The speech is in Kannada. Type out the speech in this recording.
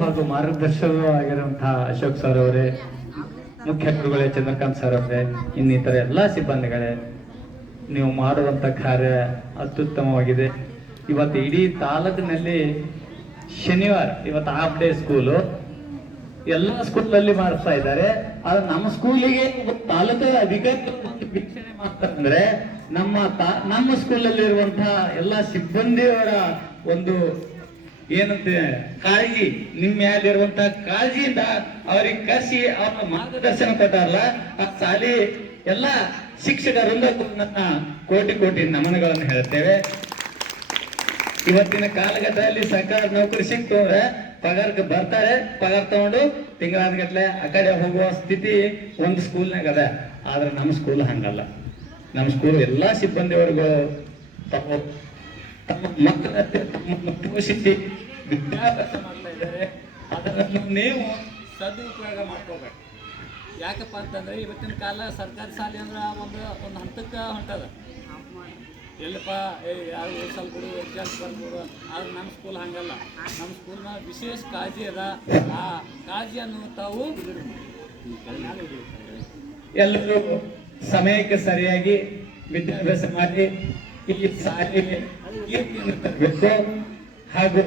ಹಾಗೂ ಮಾರ್ಗದರ್ಶಕರು ಆಗಿರುವಂತಹ ಅಶೋಕ್ ಸರ್ ಅವರೇ, ಮುಖ್ಯ ಗುರುಗಳೇ ಚಂದ್ರಕಾಂತ್ ಸರ್ ಅವರೇ, ಇನ್ನಿತರ ಎಲ್ಲಾ ಸಿಬ್ಬಂದಿಗಳೇ, ನೀವು ಮಾಡುವಂತ ಕಾರ್ಯ ಅತ್ಯುತ್ತಮವಾಗಿದೆ. ಇವತ್ತು ಇಡೀ ತಾಲೂಕಿನಲ್ಲಿ ಶನಿವಾರ ಇವತ್ತು ಹಾಫ್ ಡೇ ಸ್ಕೂಲು ಎಲ್ಲ ಸ್ಕೂಲಲ್ಲಿ ಮಾಡ್ತಾ ಇದ್ದಾರೆ. ಆದ್ರೆ ನಮ್ಮ ಸ್ಕೂಲಿಗೆ ತಾಲೂಕು ಅಧಿಕಾರಿಗಳು ವೀಕ್ಷಣೆ ಮಾಡ್ತಾರೆ ಅಂದ್ರೆ ನಮ್ಮ ಸ್ಕೂಲಲ್ಲಿ ಇರುವಂತಹ ಎಲ್ಲ ಸಿಬ್ಬಂದಿಯವರ ಒಂದು ಏನಂತೆ ಕಾಳಜಿ, ನಿಮ್ಮ ಮೇಲಿರುವಂತಹ ಕಾಳಜಿಯಿಂದ ಅವ್ರಿಗೆ ಕರೆಸಿ ಅವ್ರ ಮಾರ್ಗದರ್ಶನ ಕೊಟ್ಟಾರಲ್ಲ, ಆ ಶಾಲೆ ಎಲ್ಲ ಶಿಕ್ಷಕರಿಂದ ನನ್ನ ಕೋಟಿ ಕೋಟಿ ನಮನಗಳನ್ನು ಹೇಳ್ತೇವೆ. ಇವತ್ತಿನ ಕಾಲಘಟ್ಟದಲ್ಲಿ ಸರ್ಕಾರ ನೌಕರಿ ಸಿಕ್ತು ಅಂದ್ರೆ ಪಗಾರಕ್ಕೆ ಬರ್ತಾರೆ, ಪಗಾರ ತಗೊಂಡು ತಿಂಗಳಾದ್ಗಟ್ಲೆ ಆ ಕಡೆ ಹೋಗುವ ಸ್ಥಿತಿ ಒಂದು ಸ್ಕೂಲ್ನಾಗ ಅದ. ಆದ್ರೆ ನಮ್ಮ ಸ್ಕೂಲ್ ಹಂಗಲ್ಲ. ನಮ್ಮ ಸ್ಕೂಲ್ ಎಲ್ಲಾ ಸಿಬ್ಬಂದಿವರೆಗೂ ತಮ್ಮ ಮಕ್ಕಳಂತೆ ತಮ್ಮನ್ನು ಪೋಷಿಸಿ ವಿದ್ಯಾಭ್ಯಾಸ ಮಾಡ್ತಾ ಇದ್ದಾರೆ. ಅದನ್ನು ನೀವು ಸದುಪಯೋಗ ಮಾಡ್ಕೋಬೇಕು. ಯಾಕಪ್ಪ ಅಂತಂದ್ರೆ ಇವತ್ತಿನ ಕಾಲ ಸರ್ಕಾರಿ ಶಾಲೆ ಅಂದ್ರೆ ಒಂದು ಹಂತಕ್ಕೆ ಹೊಂಟದ. ಎಲ್ಲಪ್ಪ ಯಾರು ಸ್ವಲ್ಪ ಕೊಡು, ಎಕ್ಸಾಮ್ ಬರ್ಬೋದು. ಆದ್ರೆ ನಮ್ಮ ಸ್ಕೂಲ್ ಹಂಗಲ್ಲ. ನಮ್ಮ ಸ್ಕೂಲ್ನ ವಿಶೇಷ ಕಾಳಜಿ ಅದ. ಆ ಕಾಳಜಿಯನ್ನು ತಾವು ಎಲ್ಲರೂ ಸಮಯಕ್ಕೆ ಸರಿಯಾಗಿ ವಿದ್ಯಾಭ್ಯಾಸ ಮಾಡಿ ಈ ಶಾಲೆಗೆ ಕೀರ್ತಿಯನ್ನು ತರಬೇಕು. ಹಾಗೂ